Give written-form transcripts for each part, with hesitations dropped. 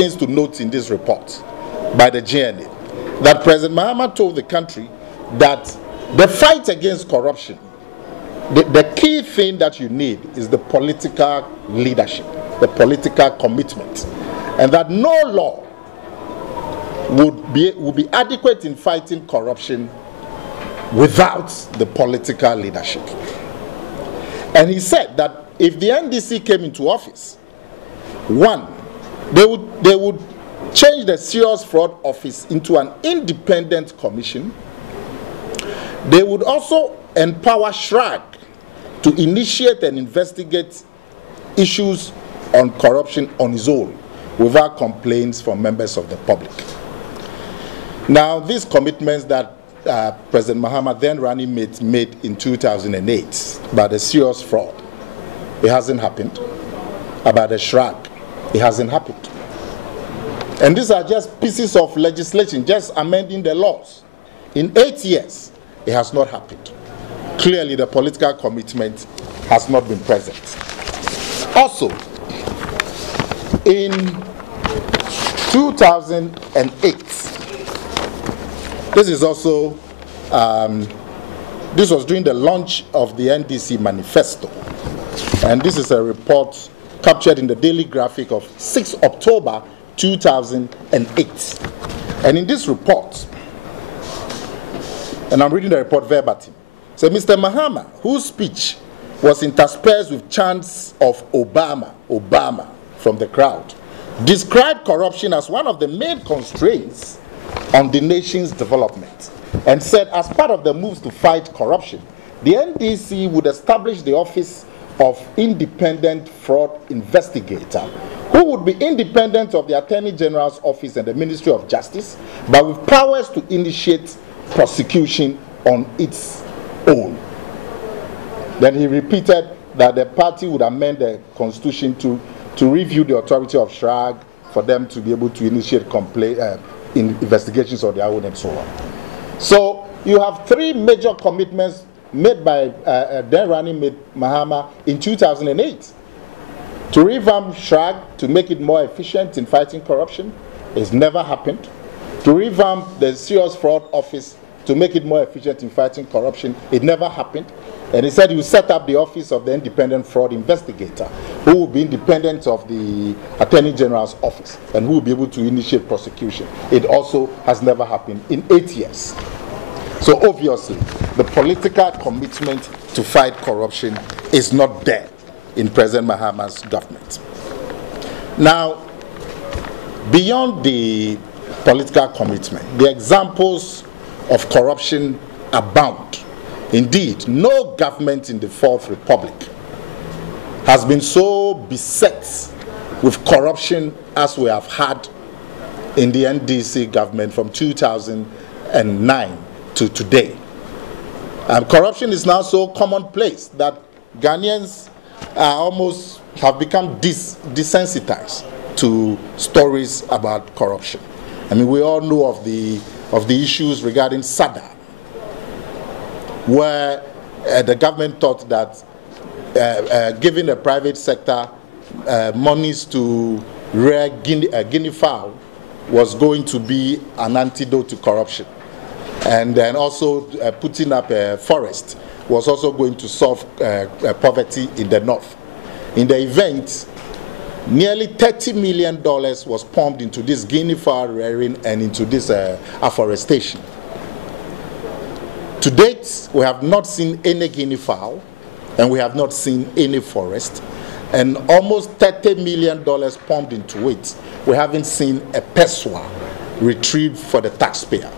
things to note in this report by the GNA, that President Mahama told the country that the fight against corruption, the key thing that you need is the political leadership, the political commitment, and that no law would be adequate in fighting corruption without the political leadership. And he said that if the NDC came into office, one, they would change the Serious Fraud Office into an independent commission. They would also empower SHRAG to initiate and investigate issues on corruption on its own without complaints from members of the public. Now, these commitments that President Mahama, then running mate, made in 2008 about the serious fraud, it hasn't happened. About the SHRAG, it hasn't happened. And these are just pieces of legislation, just amending the laws. In 8 years, it has not happened. Clearly, the political commitment has not been present. Also, in 2008, this is also, this was during the launch of the NDC manifesto. And this is a report captured in the Daily Graphic of 6 October 2008. And in this report, and I'm reading the report verbatim, so Mr. Mahama, whose speech was interspersed with chants of Obama, Obama from the crowd, described corruption as one of the main constraints on the nation's development, and said as part of the moves to fight corruption, the NDC would establish the Office of Independent Fraud Investigator, who would be independent of the Attorney General's office and the Ministry of Justice, but with powers to initiate prosecution on its own. Then he repeated that the party would amend the constitution to review the authority of SHRAG for them to be able to initiate investigations on their own and so on. So you have 3 major commitments made by then running Mahama in 2008 to revamp SHRAG to make it more efficient in fighting corruption. It's never happened. To revamp the Serious Fraud Office to make it more efficient in fighting corruption, it never happened. And he said he would set up the Office of the Independent Fraud Investigator, who will be independent of the Attorney General's office and who will be able to initiate prosecution. It also has never happened in 8 years. So obviously, the political commitment to fight corruption is not there in President Mahama's government. Now, beyond the political commitment, the examples of corruption abound. Indeed, no government in the Fourth Republic has been so beset with corruption as we have had in the NDC government from 2009 to today. Corruption is now so commonplace that Ghanaians almost have become desensitized to stories about corruption. I mean, we all know of the issues regarding SADA, where the government thought that giving the private sector monies to rear guinea fowl was going to be an antidote to corruption. And then also putting up a forest was also going to solve poverty in the north. In the event, nearly $30 million was pumped into this guinea fowl rearing and into this afforestation. To date, we have not seen any guinea fowl, and we have not seen any forest, and almost $30 million pumped into it. We haven't seen a peswa retrieved for the taxpayer.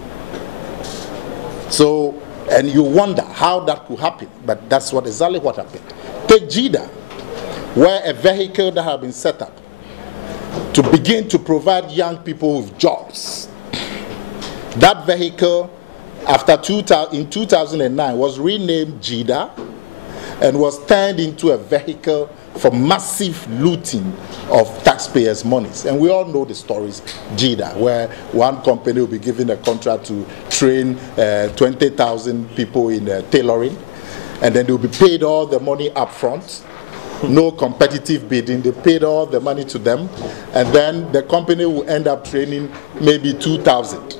So, and you wonder how that could happen, but that's exactly what happened. Take JIDA, where a vehicle that had been set up to begin to provide young people with jobs. That vehicle, in 2009, was renamed JIDA and was turned into a vehicle for massive looting of taxpayers' monies. And we all know the stories, JIDA, where one company will be given a contract to train 20,000 people in tailoring, and then they will be paid all the money up front. no competitive bidding. They paid all the money to them, and then the company will end up training maybe 2,000.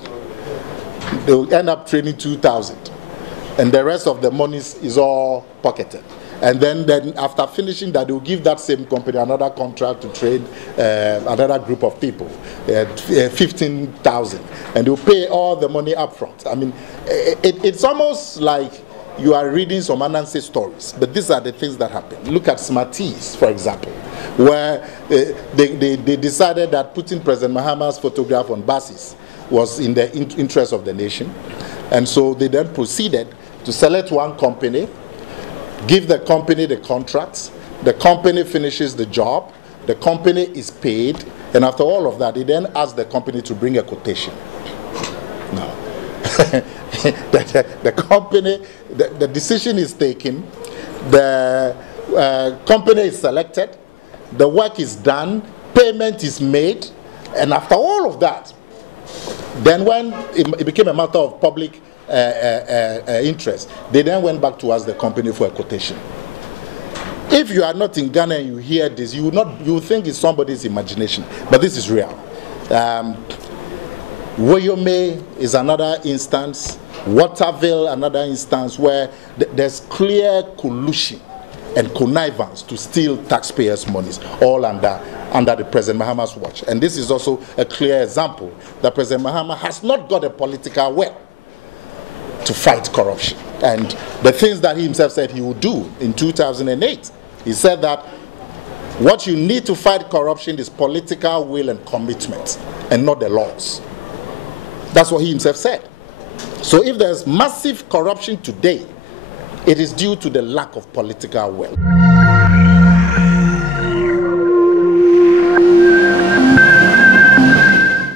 They will end up training 2,000, and the rest of the money is all pocketed. And then after finishing that, they will give that same company another contract to train another group of people, 15,000, and they'll pay all the money up front. I mean, it's almost like you are reading some Anansi stories, but these are the things that happen. Look at Smarties, for example, where they decided that putting President Mahama's photograph on buses was in the interest of the nation, and so they then proceeded to select one company, give the company the contracts, the company finishes the job, the company is paid, and after all of that, they then ask the company to bring a quotation. No. the company, the decision is taken, the company is selected, the work is done, payment is made, and after all of that, then when it became a matter of public interest, they then went back to ask the company for a quotation. If you are not in Ghana and you hear this, you will think it's somebody's imagination, but this is real. Woyome is another instance, Waterville another instance where there's clear collusion and connivance to steal taxpayers' monies, all under the President Mahama's watch. And this is also a clear example that President Mahama has not got a political will to fight corruption. And the things that he himself said he would do in 2008, he said that what you need to fight corruption is political will and commitment, and not the laws. That's what he himself said. So if there's massive corruption today, it is due to the lack of political will.